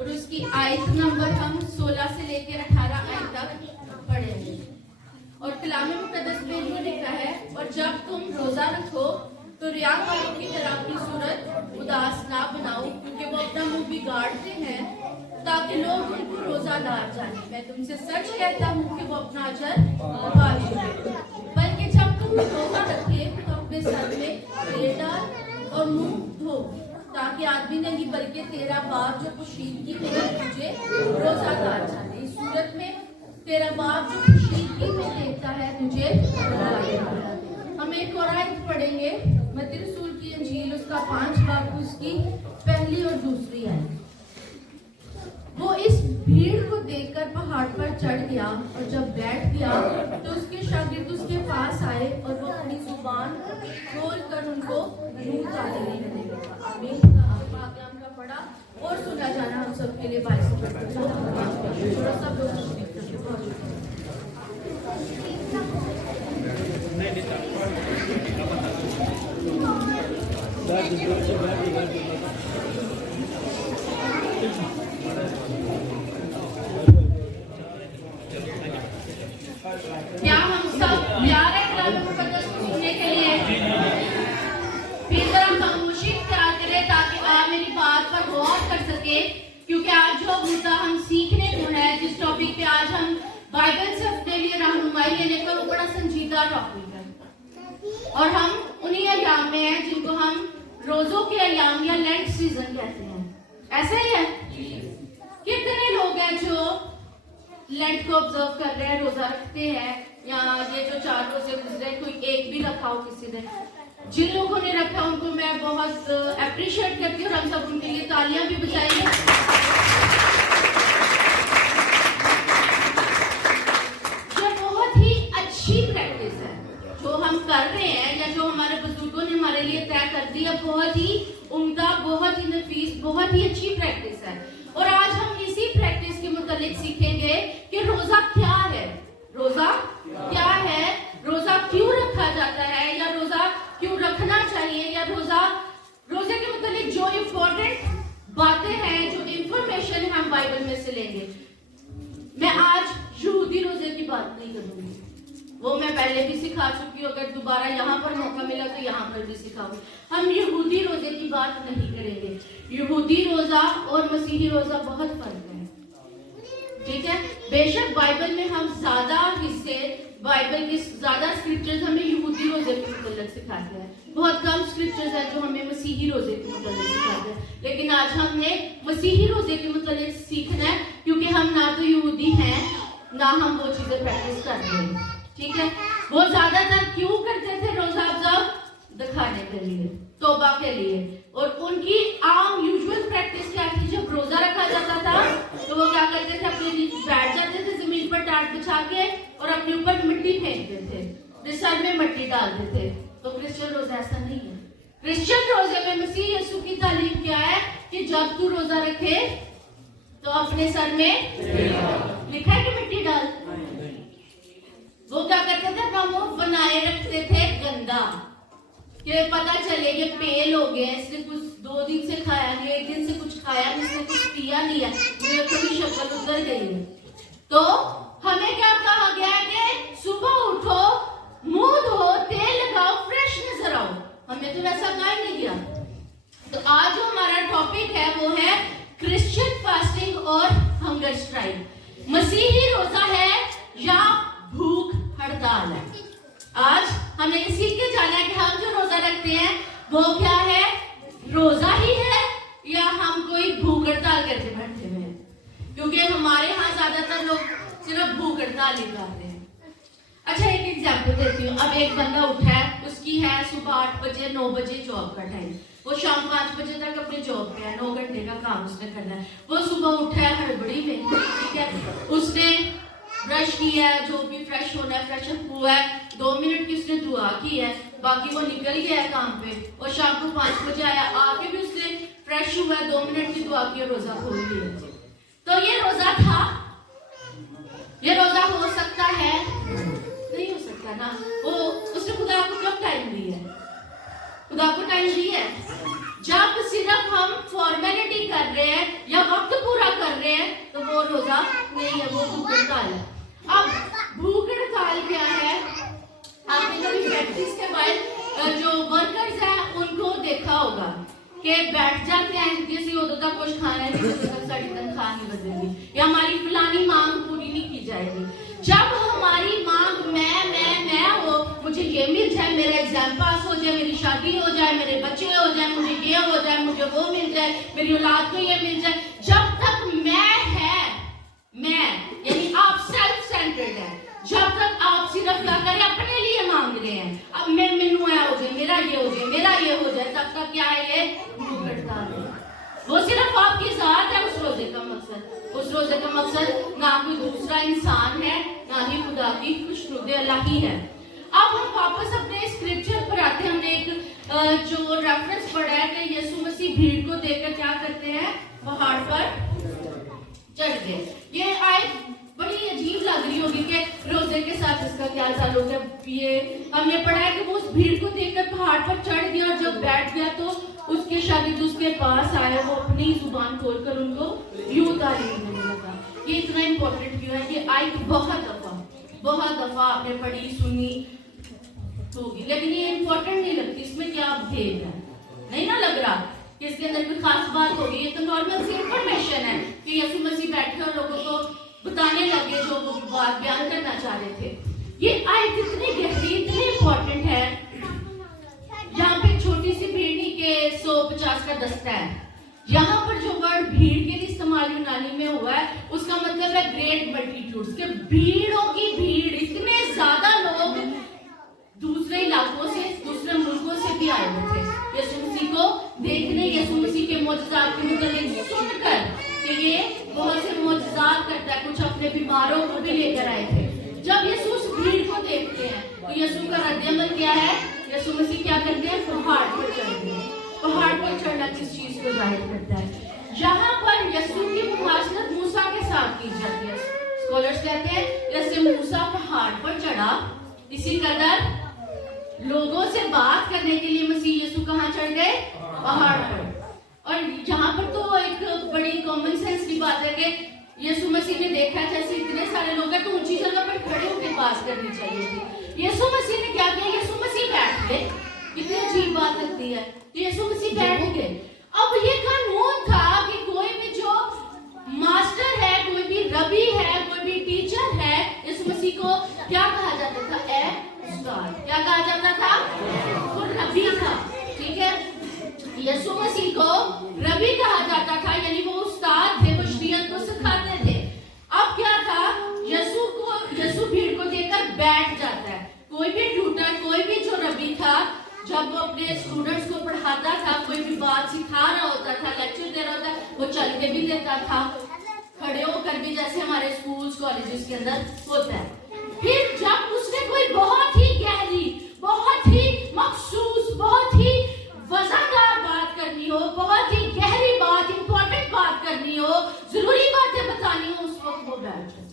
اور اس کی آیت نمبر ہم 16 سے لے کے 18 آیت تک پڑھیں گے. اور کلام مقدس میں یوں لکھا ہے، اور جب تم روزہ رکھو تو ریاکاروں کی طرح اپنی صورت اداس نہ بناؤ، کیونکہ وہ اپنا منہ بگاڑتے ہیں تاکہ لوگ ان کو روزہ دار جانیں. میں تم سے سچ کہتا ہوں کہ وہ اپنا اجر پا لیں گے. بلکہ جب تم روزہ رکھے تو اپنے سر میں تیل ڈال اور منہ دھو، تاکہ آدمی نہیں بلکہ تیرا باپ جو پوشیدگی میں ہے تجھے روزہ دار جانے. اس صورت میں تیرا باپ جو پوشیدگی میں دیکھتا ہے تجھے روزہ دار. ہم ایک اور آیت پڑھیں گے، متی رسول کی انجیل اس کا 5 باب اس کی پہلی اور دوسری آیت. وہ اس بھیڑ کو دیکھ کر پہاڑ پر چڑھ گیا، اور جب بیٹھ گیا تو اس کے شاگرد اس کے پاس آئے اور وہ اپنی زبان کھول کر ان کو منہ تالنے لگے. آمین. پاک کلام کا پڑھا اور سنا جانا ہم سب کے لیے باعث برکت ہے. تھوڑا سا لوگ تشریف کرتے ہیں. کیا ہم سب تیار ہیں کلام مقدس کو سننے کے لیے؟ پھر ذرا خاموشی اختیار کریں تاکہ آپ میری بات پر غور کر سکیں، کیونکہ آج جو مدعا ہم سیکھنے کو ہے، جس ٹاپک پہ آج ہم بائبل سے اپنے لیے رہنمائی لینے کا، وہ بڑا سنجیدہ ٹاپک ہے. اور ہم انہی ایام میں ہیں جن کو ہم روزوں کے ایام یا لینٹ سیزن کہتے ہیں. ایسا ہی ہے؟ کتنے لوگ ہیں جو لینٹ کو آبزرو کر رہے ہیں، روزہ رکھتے ہیں، یا یہ جو 4 روزے گزرے کوئی ایک بھی رکھا ہو کسی نے؟ جن لوگوں نے رکھا ان کو میں بہت اپریشیٹ کرتی ہوں، اور ہم سب ان کے لیے تالیاں بھی بجائیں گے. یہ بہت ہی اچھی پریکٹس ہے جو ہم کر رہے ہیں، یا جو ہمارے بزرگوں نے ہمارے لیے طے کر دی ہے. بہت ہی عمدہ، بہت ہی نفیس، بہت ہی اچھی پریکٹس ہے. اور آج ہم اسی پریکٹس کے متعلق سیکھیں گے کہ روزہ کیا ہے، روزہ کیا ہے، روزہ کیوں رکھا جاتا ہے، یا روزہ کیوں رکھنا چاہیے، یا روزے کے متعلق جو امپورٹنٹ باتیں ہیں، جو انفارمیشن ہم بائبل میں سے لیں گے. میں آج یہودی روزے کی بات نہیں کروں گی، وہ میں پہلے بھی سکھا چکی ہوں. اگر دوبارہ یہاں پر موقع ملا تو یہاں پر بھی سکھاؤں. ہم یہودی روزے کی بات نہیں کریں گے. یہودی روزہ اور مسیحی روزہ بہت فرق ہے، ٹھیک ہے؟ بے شک بائبل میں ہم زیادہ حصے، بائبل کے زیادہ اسکرپچرز ہمیں یہودی روزے کے متعلق سکھاتے ہیں. بہت کم اسکرپچرز ہیں جو ہمیں مسیحی روزے کے متعلق سکھاتے ہیں. لیکن آج ہم نے مسیحی روزے کے متعلق سیکھنا ہے، کیونکہ ہم نہ تو یہودی ہیں، نہ ہم وہ چیزیں پریکٹس کرتے ہیں. ٹھیک ہے؟ وہ زیادہ تر کیوں کرتے تھے روزہ افزا؟ دکھانے کے لیے، توبہ کے لیے. اور ان کی عام یوزول پریکٹس کیا تھی؟ جب روزہ رکھا جاتا تھا تو وہ کیا کرتے تھے؟ اپنے نیچے بیٹھ جاتے تھے زمین پر ٹاٹ بچھا کے، اور اپنے اوپر مٹی پھینکتے تھے، سر میں مٹی ڈالتے تھے. تو کرسچن روزہ ایسا نہیں ہے. کرسچن روزے میں مسیح یسوع کی تعلیم کیا ہے کہ جب تو روزہ رکھے تو اپنے سر میں لکھا ہے کہ مٹی ڈال. وہ کیا کرتے تھے؟ اپنا منہ بنائے رکھتے تھے گندا، کہ پتہ چلے کہ پیل ہو گئے، اس نے کچھ 2 دن سے کھایا نہیں، 1 دن سے کچھ کھایا نہیں، اس نے کچھ پیا نہیں ہے، میرے تھوڑی شکل اتر گئی ہے. تو ہمیں کیا کہا گیا ہے کہ صبح اٹھو، منہ دھو، تیل لگاؤ، فریش نظر آؤ. ہمیں تو ویسا کہا ہی نہیں گیا. تو آج جو ہمارا ٹاپک ہے وہ ہے کرسچن فاسٹنگ اور ہنگر اسٹرائک. مسیحی روزہ ہے یا بھوک ہڑتال ہے؟ آج ہمیں یہ سیکھ کے جانا ہے کہ ہم جو روزہ رکھتے ہیں وہ کیا ہے، روزہ ہی ہے یا ہم کوئی بھوک ہڑتال کر کے بیٹھے ہوئے ہیں. کیونکہ ہمارے ہاں زیادہ تر لوگ صرف بھوک ہڑتال ہی کرتے ہیں. اچھا ایک ایگزامپل دیتی ہوں. اب ایک بندہ اٹھا ہے، اس کی ہے صبح 8 بجے 9 بجے جاب کا ٹائم، وہ شام 5 بجے تک اپنے جاب پہ ہے، 9 گھنٹے کا کام اس نے کرنا ہے. وہ صبح اٹھا ہے ہڑبڑی میں، ٹھیک ہے، اس نے برش کیا ہے، جو بھی فریش ہونا ہے فریش اپ ہوا ہے، 2 منٹ کی اس نے دعا کی ہے، باقی وہ نکل گیا ہے کام پہ، اور شام کو 5 بجے آیا، آ کے بھی اس نے فریش ہوا ہے، 2 منٹ کی دعا کی اور روزہ کھول لیا. تو یہ روزہ تھا؟ یہ روزہ ہو سکتا ہے؟ نہیں ہو سکتا نا. وہ اس نے خدا کو کب ٹائم دیا ہے؟ خدا کو ٹائم دیا ہے جب صرف ہم فارمیلٹی کر رہے ہیں یا وقت پورا रोजा नहीं है, वो भूख हड़ताल है। अब भूख हड़ताल क्या है, आपने कभी प्रैक्टिस के बाद जो वर्कर्स हैं उनको देखा होगा कि बैठ जाते हैं कि ਅਸੀਂ ਉਦੋਂ तक कुछ खाना नहीं, जब तक साड़ी तनख्वाह नहीं बदलेगी या हमारी फलानी मांग पूरी नहीं की जाएगी। जब हमारी मांग मैं हो, मुझे ये मिल जाए, मेरा एग्जाम पास हो जाए, मेरी शादी हो जाए, मेरे बच्चे हो जाए, मुझे ये हो जाए, मुझे वो मिल जाए, मेरी औलाद को ये मिल जाए, जब तक मैं यानी आप सेल्फ सेंटर्ड है, जब तक आप सिर्फ क्या करें अपने लिए मांग रहे हैं, अब मैनू है हो जाए, मेरा ये हो जाए, मेरा ये हो जाए, तब तक क्या है, ये भूख हड़ताल है। वो सिर्फ आपकी ज़ात है उस रोजे का मकसद। उस रोजे का मकसद ना कोई दूसरा इंसान है, ना ही खुदा की खुशनुदी अल्लाह ही है। अब हम वापस अपने स्क्रिप्चर पर आते हैं। हमने एक जो रेफरेंस पढ़ा है कि यीशु मसीह भीड़ को देखकर क्या करते हैं, पहाड़ पर चढ़ गए। ये आयत बड़ी अजीब लग रही होगी कि रोजे के साथ इसका क्या ताल्लुक है। ये हमने पढ़ा है कि वो उस भीड़ को देखकर पहाड़ पर चढ़ गया और जब बैठ गया तो उसके शागिर्द उसके पास आए, वो अपनी जुबान खोलकर उनको यूं तालीम देने लगा। ये इतना इम्पोर्टेंट क्यों है कि आयत बहुत दफा आपने पढ़ी सुनी होगी, लेकिन ये इम्पोर्टेंट नहीं लगती। इसमें क्या भेद है, नहीं ना लग रहा कि इसके अंदर कोई खास बात होगी। ये तो नॉर्मल सी इंफॉर्मेशन है कि यीशु मसीह बैठे और लोगों को बताने लगे जो वो बात बयान करना चाह रहे थे। ये आयत इतनी गहरी, इतनी इम्पोर्टेंट है। यहाँ पे छोटी सी भीड़ नहीं के 150 का दस्ता है। यहाँ पर जो वर्ड भीड़ के लिए इस्तेमाल यूनानी में हुआ है उसका मतलब है ग्रेट मल्टीट्यूड्स, के भीड़ों की भीड़, इतने ज्यादा लोग दूसरे इलाकों से, दूसरे मुल्कों से भी आए हुए थे यीशु मसीह को देखने, यीशु मसीह के मौजज़ात के मुताबिक सुनकर कि ये बहुत से मौजज़ात करता है। कुछ अपने बीमारों को भी लेकर आए थे। जब यीशु उस भीड़ को देखते हैं तो यीशु का रद्द-ए-अमल क्या है, यीशु मसीह क्या करते हैं, पहाड़ पर चढ़ते हैं। पहाड़ पर चढ़ना किस चीज को जाहिर करता है, यहाँ पर यीशु की मुमासलत मूसा के साथ की जाती है। स्कॉलर्स कहते हैं जैसे मूसा पहाड़ पर चढ़ा, इसी कदर लोगों से बात करने के लिए मसीह यीशु कहाँ चढ़ गए, पहाड़ पर। और यहाँ पर तो एक बड़ी कॉमन सेंस की बात है कि यीशु मसीह ने देखा जैसे इतने सारे लोग हैं तो ऊंची जगह पर खड़े होकर बात करनी चाहिए थी। यीशु मसीह ने क्या किया, यीशु मसीह बैठ गए। कितनी अजीब बात लगती है, तो यीशु मसीह बैठ गए। अब ये कानून था कि कोई भी जो मास्टर है, कोई भी रबी है, कोई भी टीचर है, यीशु मसीह को क्या कहा जाता था, ए उस्ताद। क्या कहा जाता था, वो रबी था। ठीक है, यीशु मसीह को रबी कहा जाता था, यानी वो उस्ताद थे, वो शरीयत को सिखाते थे। अब क्या था, यीशु भीड़ को देखकर बैठ जाता है। कोई भी ट्यूटर, कोई भी जो रबी था, जब वो अपने स्टूडेंट्स को पढ़ाता था, कोई भी बात सिखा रहा होता था, लेक्चर दे रहा होता, वो चल के भी देता था, खड़े होकर भी, जैसे हमारे स्कूल्स कॉलेजेस के अंदर होता है। फिर जब उसने कोई बहुत ही गहरी, बहुत ही मखसूस, बहुत ही वजनदार बात करनी हो, बहुत ही गहरी बात, इंपॉर्टेंट बात करनी हो, जरूरी बातें बतानी हो, उस वक्त वो बैठ जाता।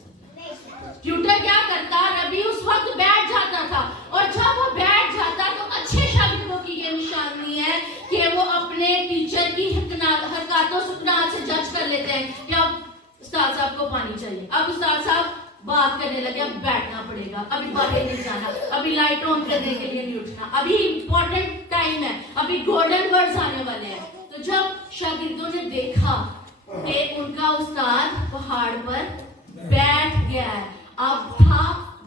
ट्यूटर क्या करता, रबी उस वक्त बैठ जाता था। और जब वो बैठ जाता तो अच्छे शागिर्दों की ये निशानी है कि वो अपने टीचर की हरकतों सुकनात से जज कर लेते हैं कि अब उस्ताद साहब को पानी चाहिए, अब उस्ताद साहब बात करने लगे, अब बैठना पड़ेगा, अभी बाहर नहीं जाना, अभी लाइट ऑन करने के लिए नहीं उठना, अभी इंपॉर्टेंट टाइम है, अभी गोल्डन वर्ड्स आने वाले हैं। तो जब शागिर्दों ने देखा कि उनका उस्ताद पहाड़ पर बैठ गया है, अब था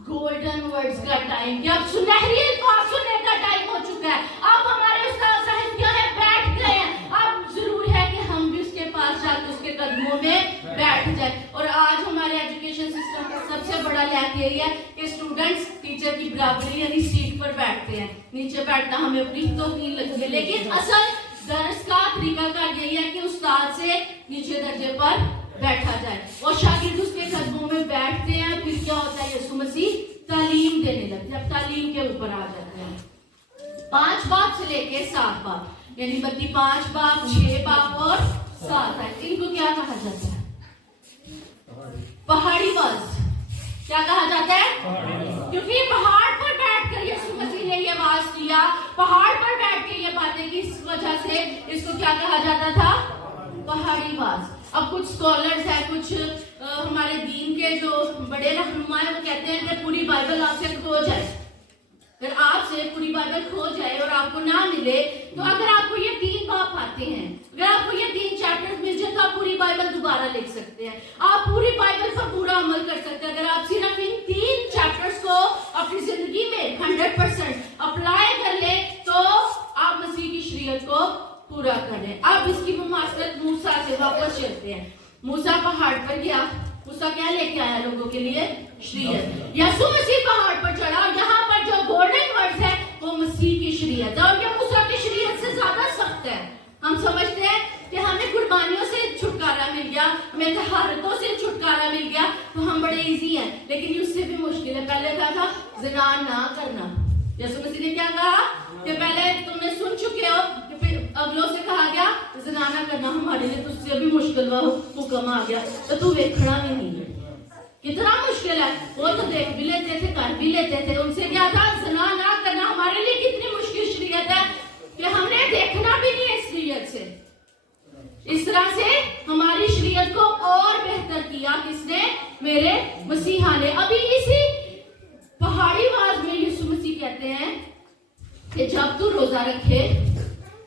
गोल्डन वर्ड्स का टाइम, कि अब सुनहरी अल्फाज सुनने का टाइम हो चुका है। अब हमारे उस्ताद साहब क्या है, बैठ गए हैं, अब जरूर है कि हम भी उसके पास जाकर उसके कदमों में बैठ जाए। और आज हमारे एजुकेशन सिस्टम का सबसे बड़ा लैक यही है कि स्टूडेंट्स टीचर की बराबरी यानी सीट पर बैठते हैं, नीचे बैठना हमें अपनी तौकीर लगती है। लेकिन असल दर्स का तरीकाकार यही है कि उस्ताद से नीचे दर्जे पर बैठा जाए और शागिर्द उसके कदमों में बैठते हैं। फिर क्या होता है, यीशु मसीह तालीम देने लगते हैं। अब तालीम के ऊपर आ जाते हैं। 5 बाब से लेके 7 बाब, यानी बल्कि 5 बाब, 6 बाब और 7 है। इनको क्या कहा जाता है, पहाड़ी वर्ड्स। क्या कहा जाता है, क्योंकि पहाड़ पर बैठकर यीशु मसीह ने ये आवाज किया, पहाड़ पर बैठ के ये बातें की, इस वजह से इसको क्या कहा जाता था, पहाड़ी वाज। اب کچھ اسکالرز ہیں, کچھ ہمارے دین کے جو بڑے رہنما ہیں, وہ کہتے ہیں کہ پوری بائبل آپ سے کھو جائے. اگر آپ سے پوری بائبل کھو جائے اور آپ کو نہ ملے, تو اگر آپ کو یہ 3 باب آتے ہیں, اگر آپ کو یہ 3 چیپٹر مل جائے, تو آپ پوری بائبل دوبارہ لکھ سکتے ہیں, آپ پوری بائبل پر پورا عمل کر سکتے ہیں. اگر آپ صرف ان 3 چیپٹرز کو اپنی زندگی میں 100% اپلائی کر لیں, تو آپ مسیح کی شریعت کو پورا کریں. اب اس کی مماثلت موسیٰ سے واپس چلتے ہیں. موسیٰ پہاڑ پر گیا, موسیٰ کیا لے کے آیا لوگوں کے لیے؟ شریعت. یسوع مسیح پہاڑ پر چڑھا, یہاں پر جو گولڈن ورڈز ہے وہ مسیح کی شریعت ہے, اور یہ موسیٰ کی شریعت سے زیادہ سخت ہے. ہم سمجھتے ہیں کہ ہمیں قربانیوں سے چھٹکارا مل گیا, ہمیں طہارتوں سے چھٹکارا مل گیا, تو ہم بڑے ایزی ہیں, لیکن اس سے بھی مشکل ہے. پہلے کہا تھا زنا نہ کرنا. یسوع مسیح نے کیا کہا کہ پہلے تم نے سن چکے ہو, پھر اگلوں سے کہا گیا زنا نہ کرنا. ہمارے لیے تو اس سے بھی مشکل حکم آ گیا, تو دیکھنا بھی نہیں ہے. کتنا مشکل ہے. وہ تو دیکھ بھی لیتے تھے, کر بھی لیتے تھے. ان سے کیا تھا زنا نہ کرنا. ہمارے لیے کتنی مشکل شریعت ہے کہ ہم نے دیکھنا بھی نہیں ہے اس شریعت سے. اس طرح سے ہماری شریعت کو اور بہتر کیا کس نے؟ میرے مسیحا نے. ابھی اسی پہاڑی واز میں یسوع مسیح کہتے ہیں کہ جب تو روزہ رکھے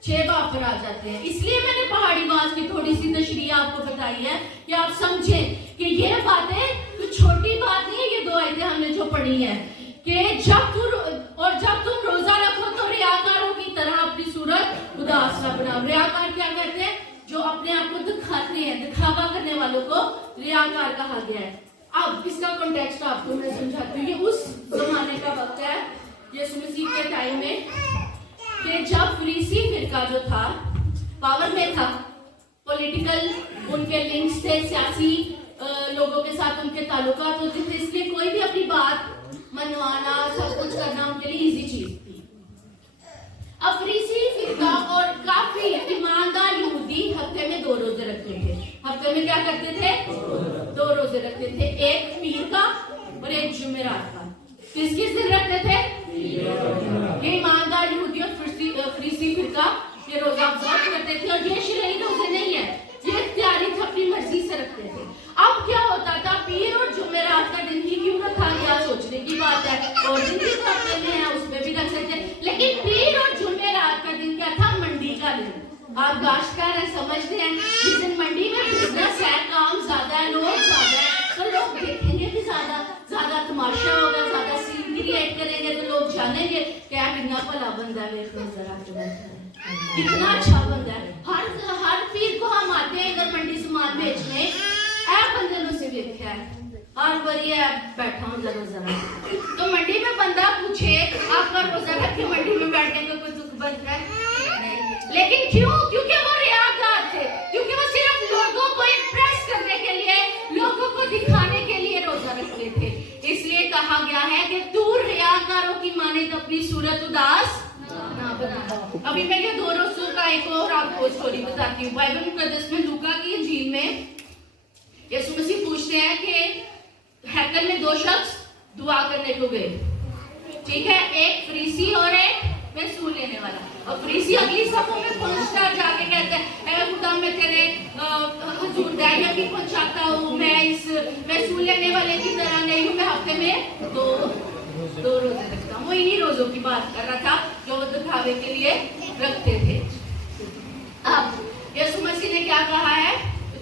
6 باب پر آ جاتے ہیں. اس لیے میں نے پہاڑی واز کی تھوڑی سی تشریح آپ کو بتائی ہے کہ آپ سمجھیں کہ یہ باتیں کوئی چھوٹی بات نہیں ہے. یہ 2 آیتیں ہم نے جو پڑھی ہیں کہ جب تم روزہ رکھو تو ریاکاروں کی طرح اپنی صورت اداس نہ بناؤ. ریاکار کیا کہتے ہیں؟ جو اپنے آپ کو دکھاتے ہیں, دکھاوا کرنے والوں کو ریاکار کہا گیا ہے. اب اس کا کنٹیکسٹ آپ کو میں سمجھاتی ہوں. یہ اس زمانے کا وقت ہے یسوع مسیح کے ٹائم میں کہ جب فریسی فرقہ جو تھا پاور میں تھا, پولیٹیکل ان کے لنکس تھے, سیاسی لوگوں کے ساتھ ان کے تعلقات ہوتے تھے, اس لیے کوئی بھی اپنی بات منوانا, سب کچھ کرنا ان کے لیے ایزی چیز تھی. اب فریسی فرقہ اور کافی ایماندار یہودی ہفتے میں 2 روزے رکھتے تھے. ہفتے میں کیا کرتے تھے؟ 2 روزے رکھتے تھے, ایک پیر کا اور ایک جمعرات کا. کس دن رکھتے تھے؟ یہ ایماندار یہودی اور فریسی فرقہ یہ روزہ آبزرو کرتے تھے, اور یہ شرعی روزے نہیں ہے, یہ اختیاری تھے, اپنی مرضی سے رکھتے تھے. اب کیا ہوتا تھا, پیر اور جمعرات کا دن ہی کیوں رکھا گیا؟ سوچنے کی بات ہے. اور دن بھی ہفتے میں ہے, اس میں بھی رکھ سکتے ہیں, لیکن پیر اور جمعرات کا دن کیا تھا؟ منڈی کا دن. آپ کاشتکار ہیں, سمجھتے ہیں جس دن منڈی میں بزنس ہے, کام زیادہ ہے, لوگ زیادہ ہے, تو لوگ دیکھیں گے بھی زیادہ تماشا ہوگا, زیادہ سین کریٹ کریں گے, تو لوگ جانیں گے کیا کتنا بھلا بندہ ہے, کتنا اچھا بندہ ہے. ہر پیر کو ہم آتے ہیں ادھر منڈی سامان بیچنے, اے بندے نے اسے دیکھا ہے, ہر باری ہے بیٹھا ہوں ذرا. تو منڈی میں بندہ پوچھے آپ کا روزہ رکھ کے منڈی میں بیٹھنے کا کوئی دکھ بنتا ہے؟ لیکن کیوں؟ کیونکہ وہ ریاکار تھے, کیونکہ وہ صرف لوگوں کو امپریس کرنے کے لیے, لوگوں کو دکھانے کے لیے روزہ رکھتے تھے. اس لیے کہا گیا ہے کہ تو ریاکاروں کی مانند اپنی صورت اداس نہ بنا. ابھی میں یہ 2 روزوں کا ایک اور آپ کو اسٹوری بتاتی ہوں. بائبل مقدس میں لوکا کی انجیل میں یسوع مسیح پوچھتے ہیں کہ ہیکل میں 2 شخص دعا کرنے کو گئے, ٹھیک ہے, ایک فریسی اور ایک محصول لینے والا. اور فریسی اگلی صفوں میں پہنچتا جا کے کہتا ہے اے خدا میں تیرے حضور دائیا کی پہنچاتا ہوں, میں اس محصول لینے والے کی طرح نہیں ہوں, میں ہفتے میں 2 روزے رکھتا ہوں. وہ انہی روزوں کی بات کر رہا تھا جو وہ دکھاوے کے لیے رکھتے تھے. اب یسوع مسیح نے کیا کہا ہے؟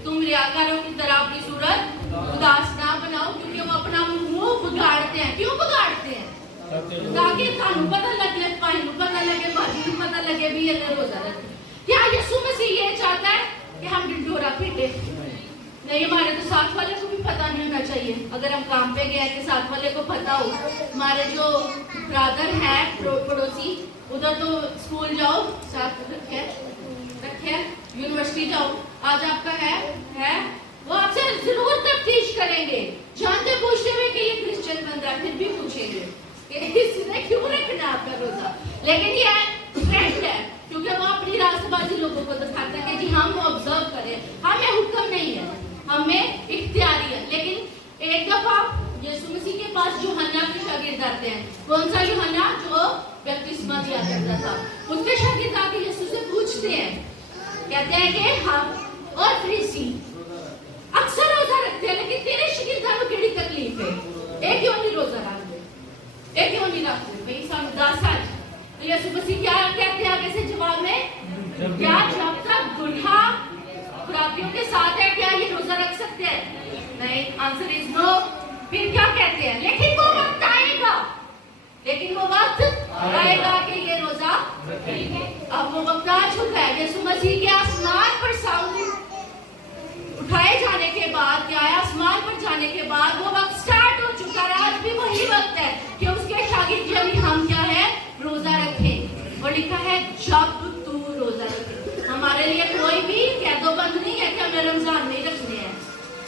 تم ریاکاروں کی طرح اپنی صورت اداس نہ بناؤ, کیونکہ وہ اپنا منہ بگاڑتے ہیں. کیوں بگاڑتے ہیں؟ تاکہ تھانوں پتہ لگے, پانوں پتہ لگے, باجی کو پتہ لگے بھی یہ روزہ رکھتے. کیا یسوع مسیح یہ چاہتا ہے کہ ہم ڈنڈورا پیٹے؟ نہیں, ہمارے تو ساتھ والے کو بھی پتہ نہیں ہونا چاہیے. اگر ہم کام پہ گئے کہ ساتھ والے کو پتہ ہو. ہمارے جو برادر ہیں پڑوسی, ادھر تو اسکول جاؤ ساتھ رکھے, یونیورسٹی جاؤ, آج آپ کا ہے, وہ آپ سے ضرور تفتیش کریں گے, جانتے پوچھتے ہوئے کہ یہ کرسچن بندہ ہے, پھر بھی پوچھیں گے کہ اس نے کیوں رکھنا آپ کا روزہ. لیکن یہ فرینڈ ہے, کیونکہ وہ اپنی راست بازی لوگوں کو دکھاتا ہے کہ جی ہم آبزرو کریں, ہمیں حکم نہیں ہے, ہمیں اختیاری ہے. لیکن ایک دفعہ یسوع مسیح کے پاس یوحنا کے شاگرد آتے ہیں. کون سا یوحنا؟ جو بپتسمہ دیا کرتا تھا. اس کے شاگرد آ کے یسوع سے پوچھتے ہیں, کہتے ہیں کہ ہم اور فریسی तकलीफ है ये क्यों नहीं रोजा रखते ये क्यों नहीं रखते भाई सानू दस आज तो यीशु मसीह क्या कहते हैं आगे से जवाब में क्या जब तक दुल्हा बरातियों के साथ है क्या ये रोजा रख सकते हैं नहीं आंसर इज नो फिर क्या कहते हैं लेकिन वो वक्त आएगा कि ये रोजा अब वो वक्त आ चुका है यीशु मसीह के आसमान पर साउंड उठाए जाने के बाद क्या है आसमान पर जाने के बाद वो वक्त स्टार्ट हो चुका है आज भी वही वक्त है कि उसके शागिर्द यानी हम क्या है रोजा रखें और लिखा है जब तू रोजा रखे हमारे लिए कोई भी कैदोबंद नहीं है कि हमें रमजान नहीं रखने हैं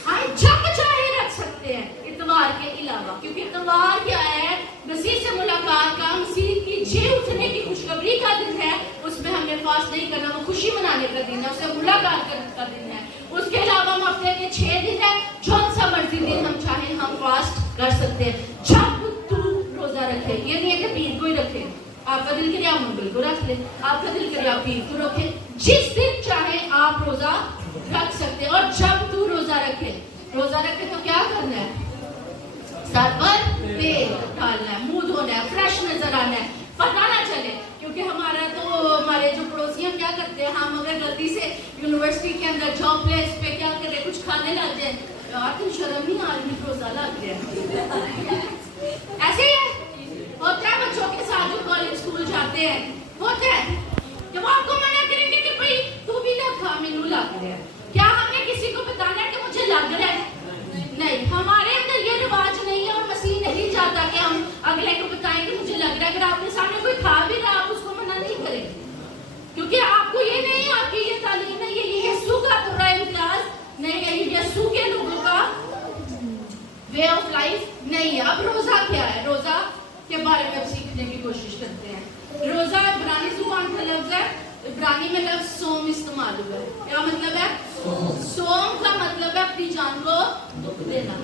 हम जब चाहे रख सकते हैं इतवार के अलावा क्योंकि इतवार क्या है मसीह से मुलाकात का मसीह की जी उठने की खुशखबरी का दिन है उसमें हमने फास्ट नहीं करना वो खुशी मनाने का दिन है उससे मुलाकात करने का दिन है उसके अलावा हम हफ्ते के 6 दिन है जो सा मर्जी दिन हम चाहे हम फास्ट कर सकते हैं जब तू रोजा रखे ये नहीं है कि पीर को ही रखे आपका दिल करे आप मंगल को रख ले आपका दिल करे आप पीर को रखे जिस दिन चाहे आप रोजा रख सकते हैं और जब तू रोजा रखे तो क्या करना है सर पर तेल डालना है मुंह धोना है फ्रेश नजर आना है पता ना चले क्योंकि हमारे जो पड़ोसी हम क्या करते हैं हम अगर गलती से यूनिवर्सिटी के अंदर जॉब प्लेस पे क्या करें कुछ खाने लग जाए यार तुम शर्म नहीं आ रही रोजा लग गया ऐसे ही है होता है बच्चों के साथ जो कॉलेज स्कूल जाते हैं होता है जब आपको मना करेंगे कि भाई तू भी ना खा मेनू लग रहा है क्या हमने किसी को बताना है कि मुझे लग रहा है नहीं हमारे अंदर ये रिवाज नहीं है और मसीह नहीं चाहता कि हम अगले को बताएं कि मुझे लग रहा है अगर आपके सामने कोई खा भी रहा आप उसको मना नहीं करें क्योंकि आपको ये नहीं आपकी ये तालीम है ये यीशु का पूरा इम्तियाज नहीं है यीशु के लोगों का वे ऑफ लाइफ नहीं है अब रोजा क्या है रोजा के बारे में अब सीखने की कोशिश करते हैं रोजा इब्रानी जुबान का लफ्ज है इब्रानी में लफ्ज सोम इस्तेमाल हुआ है क्या मतलब है सोम का मतलब है अपनी जान को दुख देना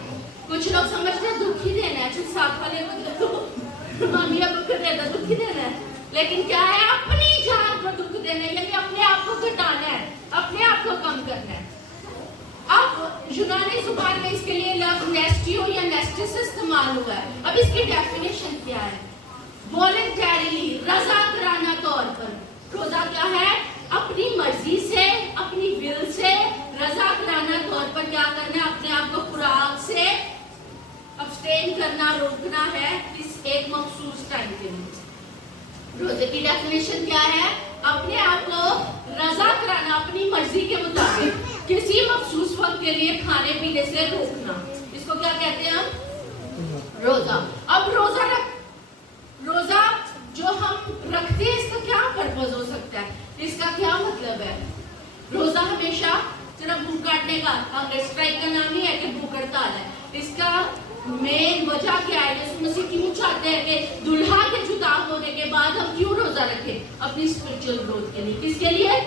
कुछ लोग समझते हैं दुख ही देना है साथ वाले मतलब तो मामिया को देना दुख ही देना है लेकिन क्या है अपनी जान को दुख देना है यानी अपने आप को घटाना है अपने आप को कम करना है अब यूनानी जुबान में इसके लिए लफ्ज नेस्टियो या नेस्टिस इस्तेमाल हुआ है अब इसकी डेफिनेशन क्या है वॉलंटरीली रज़ाकराना तौर पर रोजा क्या है अपनी मर्जी से अपनी विल से रज़ाकराना तौर पर क्या करना है अपने आप को खुराक से अब्स्टेन करना रोकना है इस एक मखसूस टाइम के लिए रोजे की डेफिनेशन क्या है अपने आप को रजा कराना अपनी मर्जी के मुताबिक किसी मखसूस वक्त के लिए खाने पीने से रोकना इसको क्या कहते हैं हम रोजा अब रोजा जो हम रखते हैं इसका क्या पर्पस हो सकता है इसका क्या मतलब है रोजा हमेशा सिर्फ भूख काटने का हंगर स्ट्राइक का नाम ही है कि भूख हड़ताल है इसका मेन वजह क्या है यीशु मसीह क्यों चाहते हैं कि दुल्हा के जुदा होने के बाद हम क्यों रोजा रखें अपनी स्पिरिचुअल ग्रोथ के लिए किसके लिए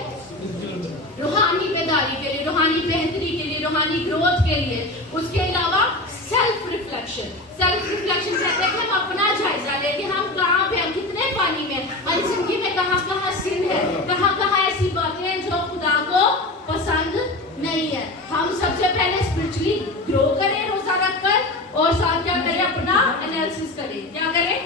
रूहानी बेदारी के लिए रूहानी बेहतरी के लिए रूहानी ग्रोथ के लिए उसके अलावा सेल्फ रिफ्लेक्शन कहते हैं कि हम अपना जायजा लें कि हम कहाँ पे हम कितने पानी में हमारी जिंदगी में कहाँ सिन है कहाँ ऐसी बातें हैं जो खुदा को पसंद नहीं है हम सबसे पहले स्पिरिचुअली ग्रो करें रोजा रखकर और साथ क्या करें अपना एनालिसिस करें क्या करें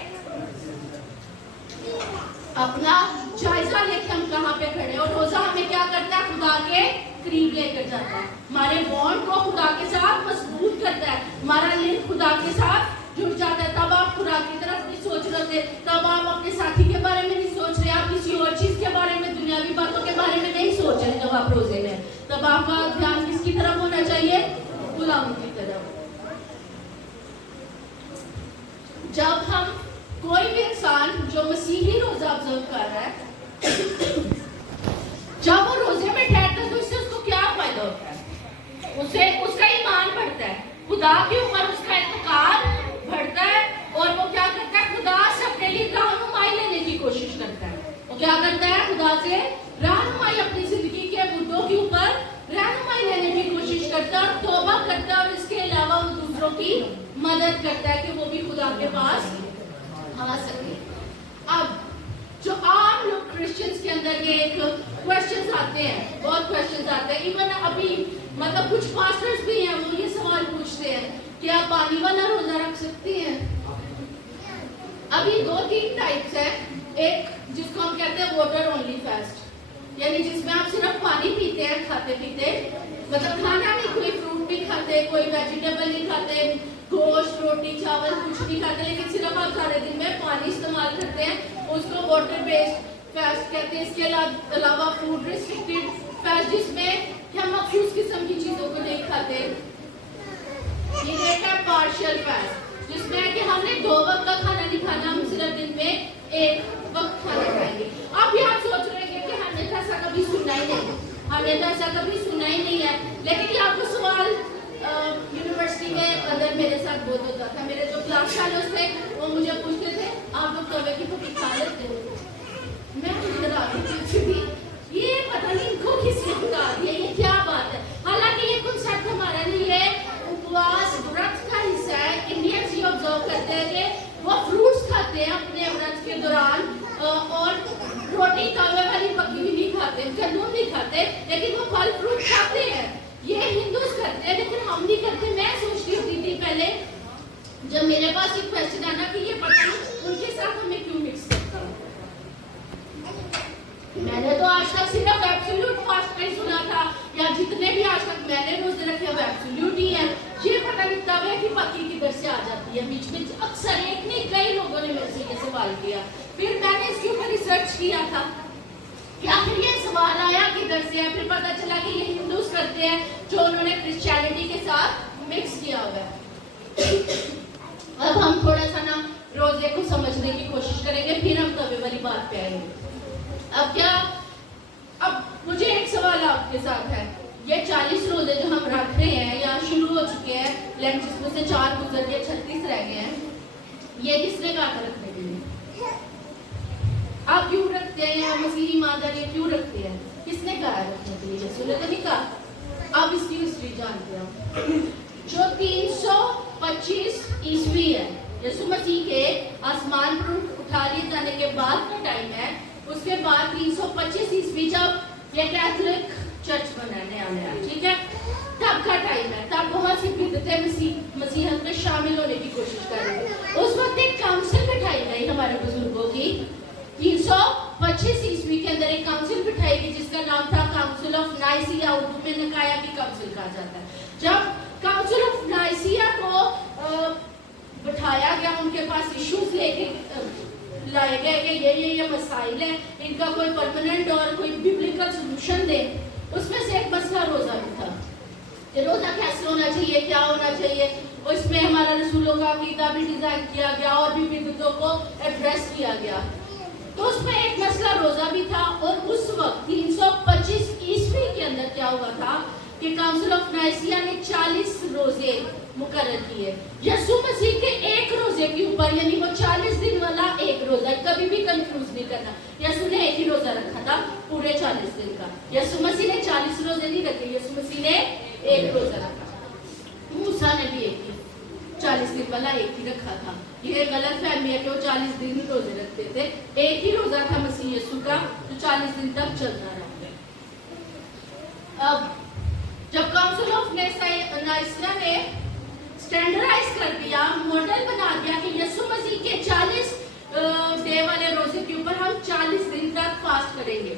अपना जायजा लेके हम कहाँ पे खड़े और रोजा हमें क्या करता है खुदा के करीब लेकर जाता है हमारे बॉन्ड को खुदा के साथ मजबूत करता है हमारा लिंक खुदा के साथ जुड़ जाता है तब आप खुदा की तरफ नहीं सोच रहे थे तब आप अपने साथी के बारे में नहीं सोच रहे आप किसी और चीज के बारे में दुनियावी बातों के बारे में नहीं सोच रहे जब आप रोजे में तब आपका ध्यान किसकी तरफ होना चाहिए खुदा की तरफ जब हम कोई भी इंसान जो मसीही रोजा ऑब्जर्व कर रहा है जब वो रोजे में ठहरता है तो इससे उसको क्या फायदा होता है उसे उसका ईमान बढ़ता है खुदा की ऊपर उसका इत्तेकाद बढ़ता है और वो क्या करता है खुदा से अपने लिए रहनुमाई लेने की कोशिश करता है वो क्या करता है खुदा से रहनुमाई अपनी जिंदगी के मुद्दों के ऊपर रहनुमाई लेने की कोशिश करता है तौबा करता है और इसके अलावा वो दूसरों की मदद करता है कि वो भी खुदा के पास आ सके अब जो आम लोग क्रिश्चियंस के अंदर ये एक क्वेश्चंस आते हैं बहुत क्वेश्चंस आते हैं इवन अभी मतलब कुछ पास्टर्स भी हैं वो ये सवाल पूछते हैं कि کہ آپ پانی والا روزہ رکھ سکتی ہیں. ابھی 2-3 ٹائپس ہیں. ایک جس کو ہم کہتے ہیں واٹر اونلی فاسٹ, یعنی جس میں آپ صرف پانی پیتے ہیں کھاتے پیتے, مطلب کھانا نہیں, کوئی فروٹ نہیں کھاتے, کوئی ویجیٹیبل نہیں کھاتے, گوشت روٹی چاول کچھ نہیں کھاتے, لیکن صرف آپ سارے دن میں پانی استعمال کرتے ہیں, اس کو واٹر بیسڈ فاسٹ کہتے ہیں. اس کے علاوہ فوڈ ریسٹرکٹیڈ فاسٹ, جس میں ہم مخصوص قسم کی چیزوں کو نہیں کھاتے. یہ ایک ہے پارشل فاسٹ, جس میں ہے کہ ہم نے 2 وقت کا کھانا نہیں کھانا, ہم صرف دن میں 1 وقت کھانا کھائیں گے. اب یہ آپ سوچ رہے ہیں کہ ہم نے ایسا کبھی سنا ہی نہیں, ہم نے ایسا کبھی سنا ہی نہیں ہے. لیکن یہ آپ کو سوال یونیورسٹی میں اندر میرے ساتھ بہت ہوتا تھا. میرے جو کلاس فیلوز تھے وہ مجھے پوچھتے تھے آپ لوگ توبے کی پکی کھا لیتے ہو؟ میں ادھر آ کے پوچھی تھی یہ پتہ نہیں ان کو کس نے بتا دیا, یہ کیا بات ہے. حالانکہ یہ کنسیپٹ ہمارے لیے اپواس ورت کا حصہ ہے. انڈینس یہ آبزرو کرتے ہیں کہ وہ فروٹس کھاتے ہیں اپنے ورت کے دوران, اور روٹی توے والی پکی بھی نہیں کھاتے, گندم نہیں کھاتے, لیکن وہ پھل فروٹ کھاتے ہیں. یہ ہندوز کرتے ہیں لیکن ہم نہیں کرتے. میں سوچتی ہوتی تھی پہلے جب میرے پاس ایک کوشچن آنا کہ یہ پتہ نہیں ان کے ساتھ ہمیں کیوں مکس کرتا ہوں. میں نے تو آج تک صرف ایبسولوٹ فاسٹ کا ہی سنا تھا, یا جتنے بھی آج تک میں نے روزے رکھے وہ ایبسولوٹ ہی ہے. یہ پتہ نہیں توے کی پکی کدھر سے آ جاتی ہے بیچ میں. اکثر ایک نہیں کئی لوگوں نے میرے سے یہ سوال کیا. پھر میں نے اس کے اوپر ریسرچ کیا تھا کہ آخر یہ سوال آیا کدھر سے ہے. پھر پتہ چلا کہ یہ ہندوز کرتے ہیں جو انہوں نے کرسچینٹی کے ساتھ مکس کیا ہوا ہے. اب ہم تھوڑا سا نا روزے کو سمجھنے کی کوشش کریں گے, پھر ہم توبے والی بات پہ آئیں گے. اب مجھے ایک سوال آپ کے ساتھ ہے, یہ 40 روزے جو ہم رکھ رہے ہیں یا شروع ہو چکے ہیں, جس میں سے 4 گزر گئے 36 رہ گئے ہیں, یہ کس نے کہا تھا رکھنے کے لیے؟ آپ کیوں رکھتے ہیں, یا مسیحی ایماندار یہ کیوں رکھتے ہیں, کس نے کہا رکھنے کے لیے؟ یسوع نے تو نہیں کہا. آپ اس کی ہسٹری جانتے ہیں. جو 325 عیسوی ہے, یسوع مسیح کے آسمان پر اٹھا لیے جانے کے بعد کا ٹائم ہے. اس کے بعد 325 عیسوی جب یہ کیتھولک چرچ بنا نیا, ٹھیک ہے, تب کا ٹائم ہے. تب بہت سی بدعتیں مسیحیت میں شامل ہونے کی کوشش کر رہے ہیں. اس وقت ایک کاؤنسل بٹھائی گئی ہمارے بزرگوں کی. 325 عیسوی کے اندر ایک کاؤنسل بٹھائی گئی جس کا نام تھا کاؤنسل آف نائسیا, اردو میں نکایا کی کاؤنسل کہا جاتا ہے. جب کاؤنسل آف نائسیا کو بٹھایا گیا, ان کے پاس ایشوز لے کے لائے گئے کہ یہ مسائل ہیں, ان کا کوئی پرماننٹ اور کوئی بیبلیکل سولوشن دے. اس میں سے ایک مسئلہ روزہ بھی تھا کہ روزہ کیسے ہونا چاہیے, کیا ہونا چاہیے. اس میں ہمارا رسولوں کا عقیدہ بھی ڈیزائن کیا گیا اور بھی بدعتوں کو ایڈریس کیا گیا. تو اس میں ایک مسئلہ روزہ بھی تھا. اور اس وقت 325 عیسوی کے اندر کیا ہوا تھا کہ کاؤنسل آف نائسیا نے 40 روزے مقرر کیے. یسوع مسیح کے ایک روزے کے اوپر, یعنی وہ 40 دن والا ایک روزہ, کبھی بھی کنفیوز نہیں کرنا. یسوع نے ایک ہی روزہ رکھا تھا پورے 40 دن کا. یسوع مسیح نے 40 روزے نہیں رکھے, یسوع مسیح نے ایک روزہ رکھا. موسیٰ نے بھی ایک ہی 40 دن والا ایک ہی رکھا تھا. یہ غلط فہمی ہے کہ وہ 40 دن روزے رکھتے تھے. ایک ہی روزہ تھا مسیح یسوع کا جو 40 دن تک چلتا رہا. اب جب کاؤنسل آف نائسیا نے اسٹینڈرڈائز کر دیا, ماڈل بنا دیا کہ یسوع مسیح کے 40 ڈے والے روزے کے اوپر ہم 40 دن تک فاسٹ کریں گے,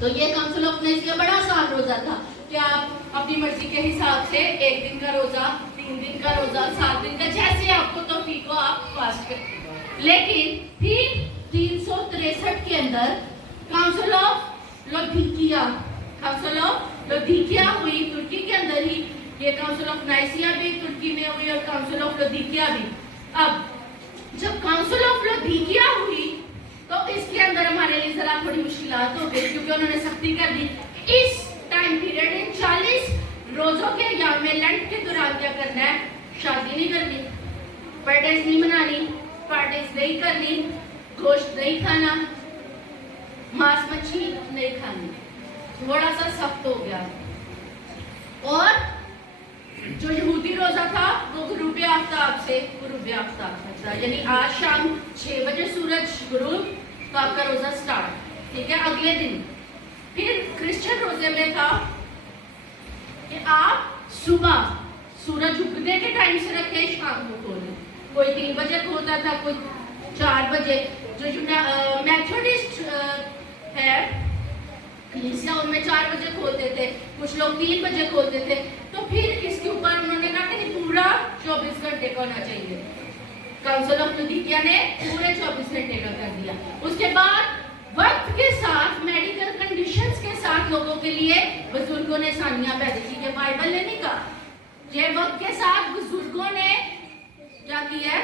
تو یہ کاؤنسل آف نائسیا بڑا آسان روزہ تھا کہ آپ اپنی مرضی کے حساب سے 1 دن کا روزہ, 3 دن کا روزہ, 7 دن کا, جیسے آپ کو توفیق ہو آپ فاسٹ کریں. لیکن پھر 363 کے اندر کاؤنسل آف لودھیکیا ہوئی ترکی کے اندر ہی. یہ کاؤنسل آف نائسیا بھی ترکی میں ہوئی اور کاؤنسل آف لودھیکیا بھی. اب جب کاؤنسل آف لودھیکیا ہوئی تو اس کے اندر ہمارے لیے ذرا تھوڑی مشکلات ہو گئی, کیونکہ انہوں نے سختی کر دی. اس ٹائم پیریڈ ان 40 روزوں کے ایام میں لنٹ کے دوران کیا کرنا ہے, شادی نہیں کرنی, برتھ ڈیز نہیں منانی, پارٹیز نہیں کرنی, گوشت نہیں کھانا, ماس مچھلی نہیں کھانی. تھوڑا سا سخت ہو گیا. اور جو یہودی روزہ تھا وہ غروب آفتاب تھا, یعنی آج شام 6 بجے سورج غروب تو آپ کا روزہ سٹارٹ, ٹھیک ہے, اگلے دن. پھر کرسچن روزے میں تھا کہ آپ صبح सूरज उगने के टाइम से रखे शाम को खोले, कोई 3 बजे खोलता था, कोई 4 बजे। जो मेथोडिस्ट है कलीसिया उनमें 4 बजे खोलते थे, कुछ लोग 3 बजे खोलते थे। तो फिर इसके ऊपर उन्होंने कहा कि पूरा 24 घंटे का होना चाहिए। काउंसिल ऑफ लुधियाना ने पूरे 24 घंटे का कर दिया। उसके बाद वक्त के साथ, मेडिकल कंडीशंस के साथ लोगों के लिए बुजुर्गों ने आसानियां पैदा की। ये बाइबल ने नहीं कहा, ये वक्त के साथ बुजुर्गों ने क्या किया है,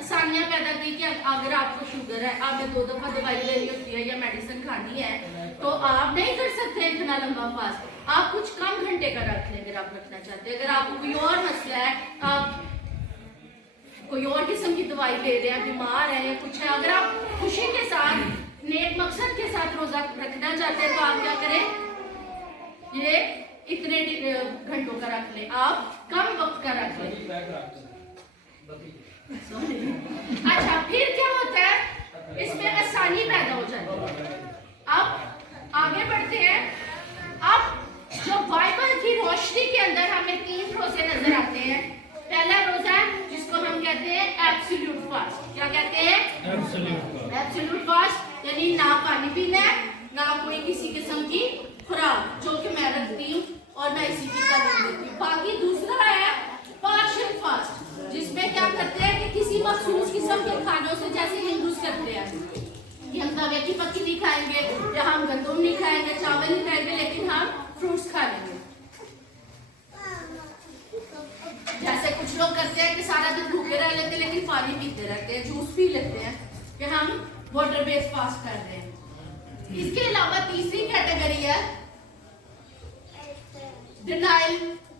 आसानियां पैदा की कि अगर आपको शुगर है, आपने 2 दफा दवाई लेनी होती है या मेडिसिन खानी है, तो आप नहीं कर सकते इतना लंबा फास्ट। आप कुछ कम घंटे का रख लें अगर आप रखना चाहते हैं। अगर आपको कोई और मसला है, आप कोई और किस्म की दवाई ले रहे हैं, बीमार है या कुछ है, अगर आप खुशी के साथ, नेक मकसद के साथ रोजा रखना चाहते हैं, तो आप क्या करें, ये इतने घंटों का रख लें, आप कम वक्त का रख लें। अच्छा, फिर क्या होता है, इसमें आसानी पैदा हो जाती है। अब आगे बढ़ते हैं। अब जो बाइबल की रोशनी के अंदर हमें 3 रोजे नजर आते हैं। पहला रोजा है जिसको हम कहते हैं एब्सोल्यूट फास्ट। क्या कहते हैं? एब्सोल्यूट फास्ट, यानी ना पानी पीना है, ना कोई किसी किस्म की खुराक, जो कि मैं रखती हूँ और मैं इसी की तालीम देती हूँ। बाकी दूसरा है पार्शियल फास्ट, जिसमें क्या करते हैं कि किसी मखसूस किस्म के खानों से, जैसे हिंदूज करते हैं कि हम तवे की पत्ती नहीं खाएंगे, या हम गंदम नहीं खाएंगे, चावल नहीं खाएंगे, लेकिन हम फ्रूट्स खा लेंगे। जैसे कुछ लोग करते हैं कि सारा दिन भूखे रह लेते हैं लेकिन पानी पीते रहते हैं, जूस पी लेते हैं, कि हम वाटर बेस्ड फास्ट कर रहे हैं। इसके अलावा तीसरी कैटेगरी है डिनाइल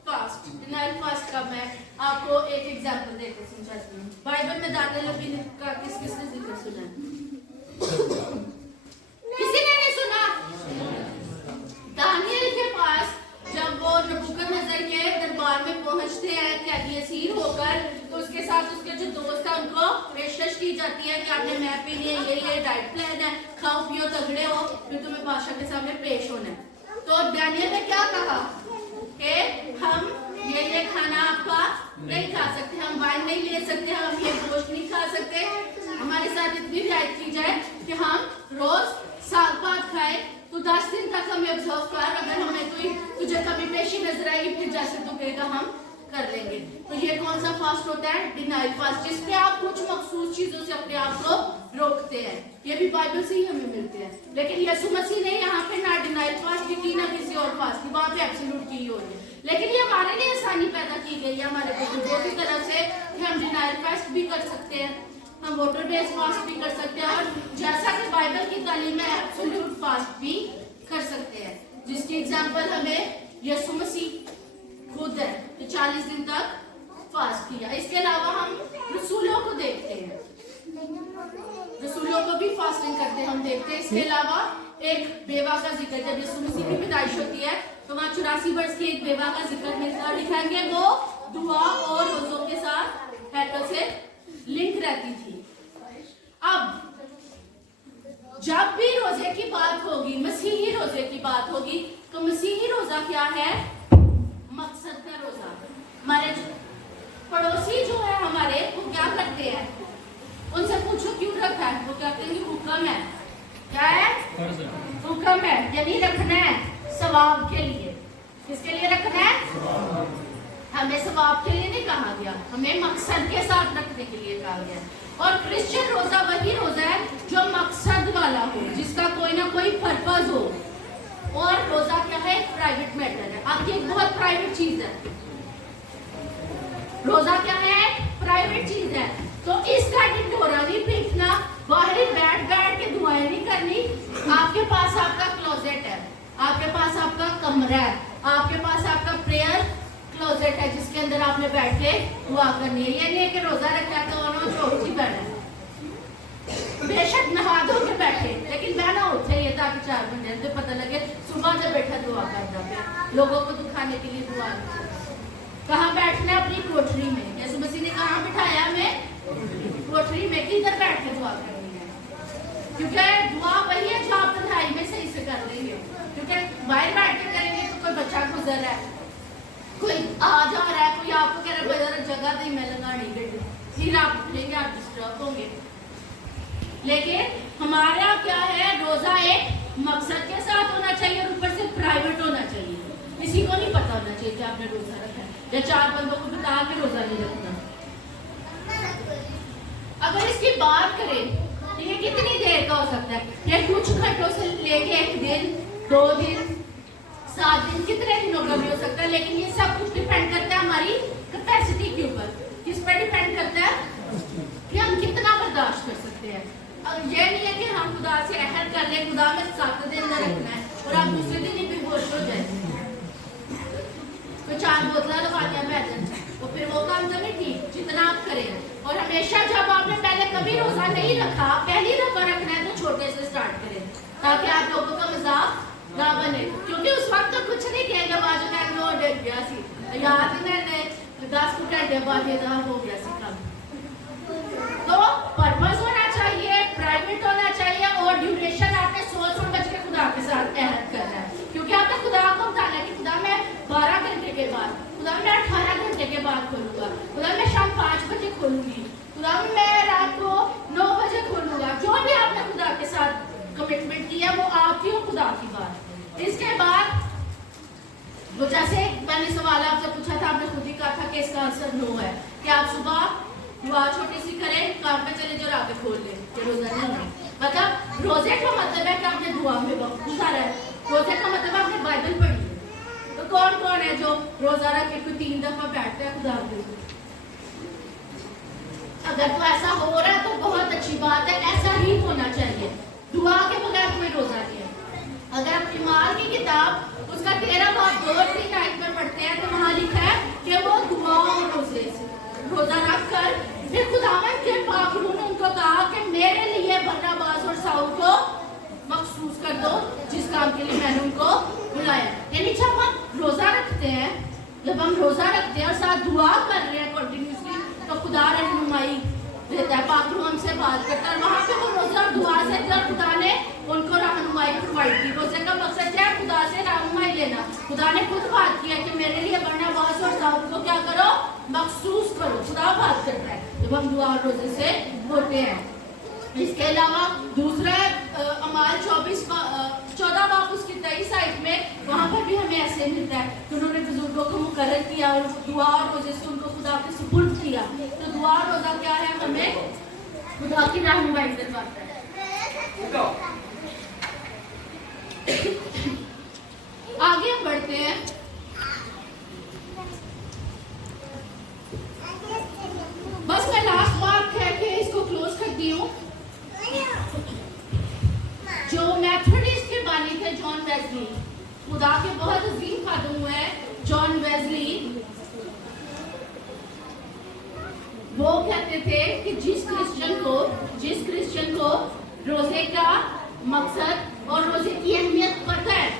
फास्ट। डिनाइल फास्ट का मैं आपको एक एग्जांपल देकर समझाती हूँ। बाइबल में दानियल नबी का किस किसने जिक्र सुना? किसी ने नहीं सुना? दानियल के पास जब वो नबूकदनेस्सर के दरबार में पहुंचते हैं कैदी असीर होकर, तो उसके साथ उसके जो दोस्त हैं उनको पेशकश की जाती है कि आपने मैं पीनी है, ये डाइट प्लान है, खाओ पियो तगड़े हो, फिर तुम्हें बादशाह के सामने पेश होना है। तो दानियल ने क्या कहा कि हम ये खाना आपका नहीं खा सकते, हम वाइन नहीं ले सकते, हम ये गोश्त नहीं खा सकते, हमारे साथ इतनी रियायत की जाए कि हम रोज साग पात खाए, तो 10 दिन तक हमें ऑब्जर्व कर, अगर हमें कोई तुझे कमी पेशी नजर आएगी फिर जैसे तू कहेगा हम कर लेंगे। तो ये कौन सा फास्ट होता है? डिनाइल फास्ट, जिसपे आप कुछ मखसूस चीजों से अपने आप को रोकते हैं। ये भी बाइबल से ही हमें मिलते हैं। लेकिन यीशु मसीह ने यहाँ पे ना डिनाइल फास्ट की, ना किसी और फास्ट की, वहां पे एब्सोल्यूट की हो रही है। लेकिन ये हमारे लिए आसानी पैदा की गई है हमारे बुजुर्गों की तरफ से कि हम डिनाइल फास्ट भी कर सकते हैं, हम वाटर बेस्ड फास्ट भी कर सकते हैं, और जैसा कि बाइबल की तालीम में एब्सोल्यूट फास्ट भी कर सकते हैं, जिसकी एग्जांपल हमें यीशु मसीह खुद है कि 40 दिन तक फास्ट किया। इसके अलावा हम रसूलों को देखते हैं, रसूलों को भी फास्टिंग करते हैं हम देखते हैं। इसके अलावा एक बेवा का जिक्र, जब यीशु मसीह की पैदाइश होती है तो वहाँ 84 वर्ष की एक बेवा का जिक्र मिलता है, लिखेंगे वो दुआ और रोजों के साथ हैकल से लिंक रहती थी। अब जब भी रोजे की बात होगी, मसीही रोजे की बात होगी, तो मसीही रोजा क्या है? मकसद का रोजा। हमारे पड़ोसी जो है हमारे, वो क्या करते हैं, उनसे पूछो क्यों रखा है, वो कहते हैं कि हुक्म है। क्या है? हुक्म है, यानी रखना है सवाब के लिए। किसके लिए रखना है? हमें सवाब के लिए नहीं कहा गया, हमें मकसद के साथ रखने के लिए कहा गया। और क्रिश्चियन रोजा वही रोजा है जो मकसद वाला हो, जिसका कोई ना कोई पर्पज हो। और रोजा क्या है? प्राइवेट मैटर है, आपकी एक बहुत प्राइवेट चीज है। रोजा क्या है? प्राइवेट चीज है। तो इसका ढिंढोरा नहीं पीटना, बाहरी बैठ के दुआएं नहीं करनी। आपके पास आपका क्लोजेट है, आपके पास आपका कमरा है, आपके पास आपका प्रेयर क्लोजेट है, जिसके अंदर आपने बैठ के दुआ करनी है। ये नहीं कि रोजा रखा तो चौकी बैठा, बेशक नहा धो के बैठे, लेकिन बहना उठे ये ताकि 4 घंटे से पता लगे सुबह जब बैठा दुआ करता है। लोगों को दुखाने के लिए दुआ नहीं। कहाँ बैठना है? अपनी कोठरी में। यीशु मसीह ने कहाँ बिठाया हमें? कोठरी में। किधर बैठ के दुआ करनी है? क्योंकि दुआ वही है जो आप तन्हाई में सही से कर रही हो। क्योंकि बाहर बैठ के करेंगे तो कोई बच्चा गुजर रहा है, कोई आ जा रहा है, कोई फिर आप उठेंगे, आप डिस्टर्ब होंगे। लेकिन हमारा क्या है, रोजा एक मकसद के साथ होना चाहिए और ऊपर से प्राइवेट होना चाहिए। किसी को नहीं पता होना चाहिए कि आपने रोजा रखा है, या 4 बंदों को बता के रोजा नहीं रखना। अगर इसकी बात करें तो ये कितनी देर का हो सकता है, ये कुछ घंटों से लेके 1 दिन, 2 दिन, 7 दिन, कितने दिनों का भी हो सकता है। लेकिन ये सब कुछ डिपेंड करता है हमारी कैपेसिटी के ऊपर। किस पर डिपेंड करता है कि हम कितना बर्दाश्त कर सकते हैं। अब ये नहीं है कि हम खुदा से अहद कर ले, खुदा में 7 दिन में रखना है और आप दूसरे दिन ही बेहोश हो जाए, तो 4 बोतला लगा दिया बैठन, तो फिर वो काम तो नहीं ठीक जितना आप करें। और हमेशा जब आपने पहले कभी रोजा नहीं रखा, पहली दफा रखना है तो छोटे से स्टार्ट करें, ताकि आप लोगों का मजाक ना बने। क्योंकि उस वक्त तो कुछ नहीं कहेंगे, बाजू का नो डर गया सी याद ही मैंने 10 घंटे बाद ये हो गया सी काम। तो पर्पस होना चाहिए, प्राइवेट होना चाहिए और ड्यूरेशन आपने सोच समझ के खुदा के साथ अहद करना है। क्योंकि आपने खुदा को बताना है कि खुदा मैं 12 घंटे के बाद, खुदा मैं 18 घंटे के बाद खोलूंगा, खुदा मैं शाम 5 बजे खोलूंगी, खुदा मैं रात को 9 बजे खोलूंगा। जो भी आपने खुदा के साथ कमिटमेंट किया वो आपकी और खुदा की बात। इसके बाद वो जैसे मैंने सवाल आपसे पूछा था, आपने खुद ही कहा था कि इसका आंसर नो है, कि आप सुबह दुआ छोटी सी करें, काम पे चले जो रात खोल लें, ये रोजा नहीं है। मतलब रोजे का मतलब है कि आपने दुआ में वक्त गुजारा है, रोजे का मतलब आपने बाइबल पढ़ी है। तो कौन कौन है जो रोजा रख के कोई 3 दफा बैठते हैं खुदा के? अगर तो ऐसा हो रहा है तो बहुत अच्छी बात है, ऐसा ही होना चाहिए। दुआ के बगैर कोई रोजा नहीं है। अगर आप ईमान की किताब उसका 13 बाब 2-3 आयत पर पढ़ते हैं तो वहाँ लिखा है कि वो दुआ और रोजे से रोजा रख कर फिर खुदावंद के पाक रूह ने उनको कहा कि मेरे लिए बरनबास और शाऊल को मखसूस कर दो, जिस काम के लिए मैंने उनको बुलाया। यानी जब हम रोजा रखते हैं, जब हम रोजा रखते हैं और साथ दुआ कर रहे हैं कंटिन्यूसली, तो खुदा रहनुमाई देता है, पाक रूह हमसे बात करता है। वहाँ पे वो रोजा और दुआ से जब खुदा ने उनको रहनुमाई प्रोवाइड की। रोजे का मकसद क्या है? खुदा से रहनुमाई लेना। खुदा ने खुद बात किया कि मेरे लिए बरनबास और शाऊल को क्या करो, मखसूस करो। खुदा बात करता है जब हम दुआ और रोजे से होते हैं। इसके अलावा दूसरा अमाल 14 बाब उसकी 23 आयत में, वहाँ पर भी हमें ऐसे मिलता है कि उन्होंने बुजुर्गों को मुकर्रर किया और दुआ और रोजे से उनको खुदा के सुपुर्द किया। तो दुआ और रोजा क्या है? हमें खुदा की रहनुमाई दिलवाता है। आगे हम बढ़ते हैं। बस मैं लास्ट बात कह के इसको क्लोज करती हूँ। जो मेथोडिस्ट के बानी थे जॉन वेस्ली, खुदा के बहुत अजीम खादम हुए जॉन वेस्ली, वो कहते थे कि जिस क्रिश्चियन को रोजे का मकसद और रोजे की अहमियत पता है,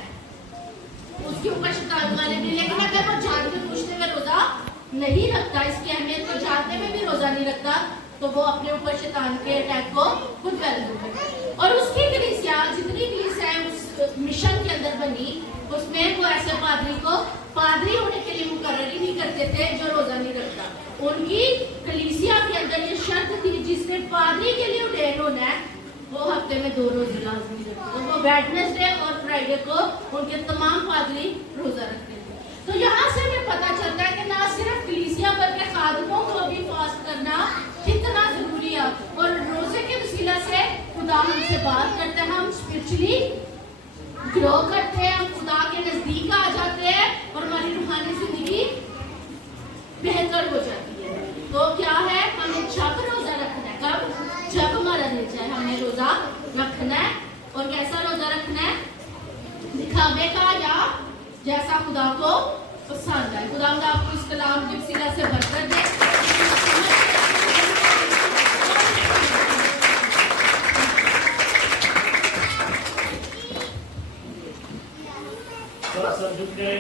उसके ऊपर शैतान वाले भी, लेकिन अगर वो जान के पूछते हुए रोजा नहीं रखता, इसकी अहमियत को जानते हुए भी रोजा नहीं रखता, तो वो अपने ऊपर शैतान के अटैक को खुद वेलकम करता। और उसकी कलीसिया, जितनी कलीसियाएं उस मिशन के अंदर बनी, उसमें वो ऐसे पादरी होने के लिए मुकर्रर ही नहीं करते थे जो रोजा नहीं रखता। उनकी कलीसिया के अंदर ये शर्त थी, जिसने पादरी के लिए ऑर्डेन होना है वो हफ्ते में 2 रोजे लाजमी रखते। तो वो वेडनेसडे और फ्राइडे को उनके तमाम पादरी रोजा रखते थे। तो यहाँ से हमें पता चलता है कि ना सिर्फ कलीसिया बल्कि खादमों को भी फास्ट करना कितना जरूरी है। और रोजे के वसीला से खुदा हमसे बात करते हैं, हम स्पिरिचुअली ग्रो करते हैं, हम खुदा के नजदीक आ जाते हैं और हमारी रूहानी जिंदगी बेहतर हो जाती है। तो क्या है, हमें जब रोजा रखना है, कब? जब हमारा दिल चाहे हमें रोजा रखना है। और कैसा रोजा रखना है? दिखावे का या जैसा खुदा को पसंद है। खुदा आपको इस कलाम के वसीला से बरकत दे। सर झुक गए।